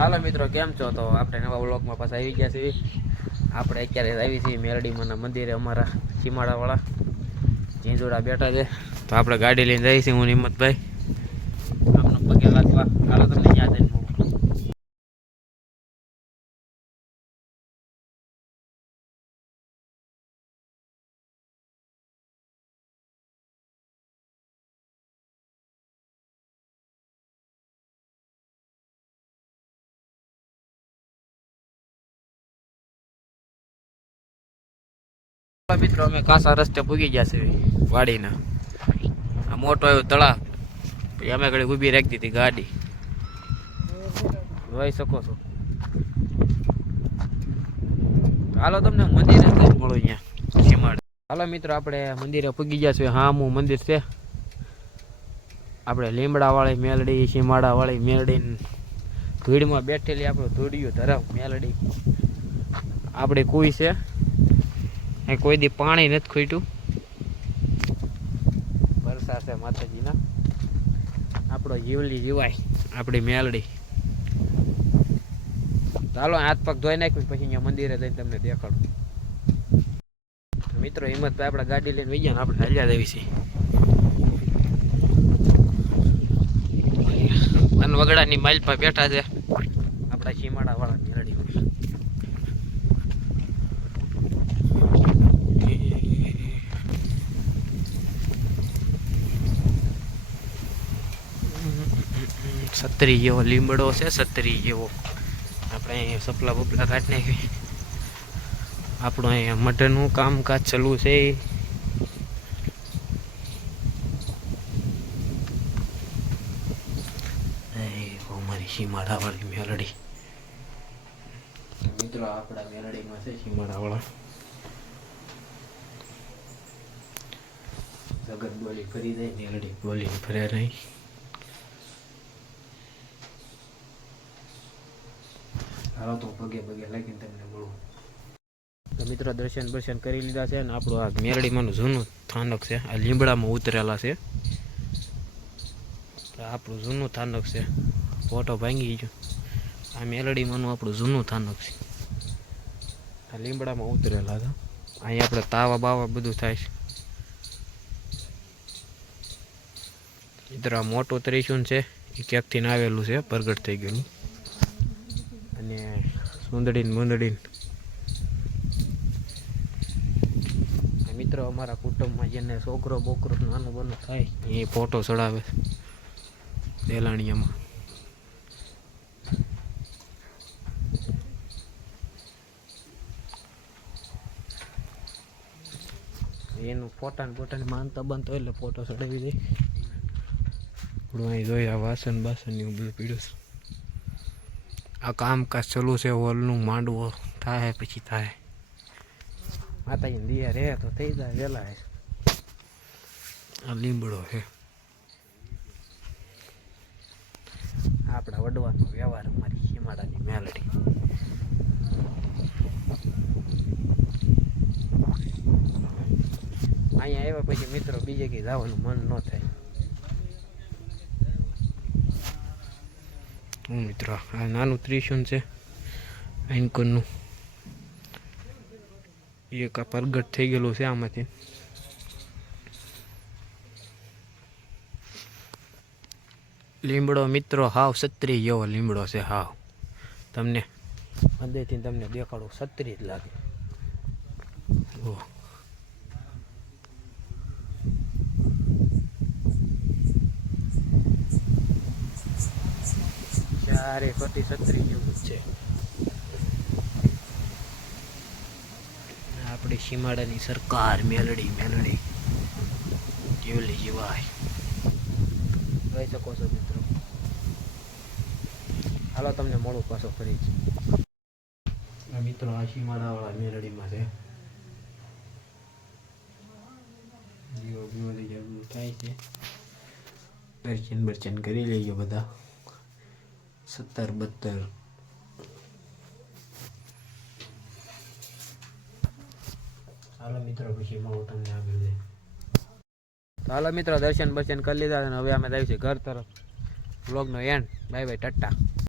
હાલો મિત્રો, કેમ છો? તો આપણે નવા વ્લોગમાં પાછા આવી ગયા છીએ. આપણે અત્યારે આવી છીએ મેલડીમાના મંદિરે. અમારા સીમાડાવાળા ઝીંઝુડા બેઠા છે, તો આપણે ગાડી લઈને જઈએ છીએ. હું હિંમતભાઈ આમનો પગે લાગવા. હાલો તમને યાદ આવી મિત્રો. અમે કાસા રસ્તે પૂગી ગયા છે વાડીના. આ મોટો એવો તળાવ. પછી અમે ઘડી ઊભી રાખી દીધી ગાડી, જોઈ શકો છો. હાલો તમને મંદિરે મળો અહીંયા સીમાડ. હાલો મિત્રો, આપણે મંદિરે પૂગી ગયા છે. હા, હું મંદિર છે આપણે લીમડા વાળી મેલડી, સીમાડા વાળી મેલડી. ધૂળમાં બેઠેલી આપણું ધૂળિયું ધરાવ મેલડી આપણી કોઈ છે. કોઈ દી પાણી નથી ખૂટ્યું. વરસાદ છે માતાજીના. આપણો જીવલી જીવાય આપણી મેલડી. ચાલો હાથ પગ ધોઈ નાખ્યું પછી અહીંયા મંદિરે જઈને તમને દેખાડું. મિત્રો હિંમતભાઈ આપણે ગાડી લઈને વહી ગયા ને આપણે હાલ્યા દેવી છીએ. વગડાની માઇલ પર બેઠા છે આપણા સીમાડા વાળા મેલડી. સત્તરી જેવો લીમડો છે, સત્તરી જેવો. આપણે અહીંયા સપલા બપલા કાઢી નાખી. આપણું અહીંયા મટનનું કામકાજ ચાલુ છે. અમારી સીમાડા વાળી મેલડી. મિત્રો આપણા મેલડીમાં છે સીમાડા વાળા. જગત બોલી ફરી જાય, મેલડી બોલી ફરે નહીં. હાલો તો પગે પગે લાગીને તમને મળું. તો મિત્રો દર્શન બર્શન કરી લીધા છે ને આપણું આ મેરડીમાંનું જૂનું થાનક છે. આ લીમડામાં ઉતરેલા છે. તો આપણું જૂનું થાનક છે. ફોટો ભાંગી ગયો. આ મેલડીમાંનું આપણું જૂનું થાનક છે. આ લીમડામાં ઉતરેલા હતા. અહીંયા આપણે તાવા બાવા બધું થાય છે. મિત્રો આ મોટું ત્રિશુન છે એ ક્યાંકથી આવેલું છે, પ્રગટ થઈ ગયેલું. અને સુંદડીને મુંદડીને મિત્રો અમારા કુટુંબમાં જેને છોકરો બોકરો નાનું બનું થાય એ ફોટો ચડાવે દેલાણીયામાં. એનું ફોટાને માનતા બનતો એટલે ફોટો ચડાવી દે. અહીં જોઈ આ વાસણ બાસણ એવું બધું પીડ્યું છે. આ કામકાજ ચાલુ છે. હોલનું માંડવો થાય પછી થાય. માતાજીને દિયા રહે તો થઈ જાય વહેલા. આ લીમડો છે. આપણા વડવાનો વ્યવહાર અમારી સીમાડાની મેલડી. અહીંયા આવ્યા પછી મિત્રો બીજે કંઈ જવાનું મન ન થાય. મિત્રો આ નાનું ત્રિશુન છે એન્કરનું. એક આ પ્રગટ થઈ ગયેલું છે આમાંથી. લીમડો મિત્રો હાવ સત્રી જેવો લીમડો છે. હાવ તમને અંદરથી તમને દેખાડું સત્રી જ લાગે. ચારે ફટી સત્રી જેવું જ છે. આપણી સીમાડાની સરકાર મેલડી મેલડી જીવલી જીવાય જોઈ શકો છો મિત્રો. હાલો તમને મળું પાછો ફરી જ. મિત્રો આ સીમાડા વાળા મેલડીમાં છે. જીવો બીવો લઈ જવું થાય છે. દર્શન બર્ચન કરી લઈએ બધા. 17-72 હાલો મિત્રો પછી મળું તમને આગળ. હાલો મિત્રો દર્શન બર્શન કરી લીધા અને હવે અમે જઈએ છીએ ઘર તરફ. વ્લોગનો એન્ડ. Bye bye, Tata.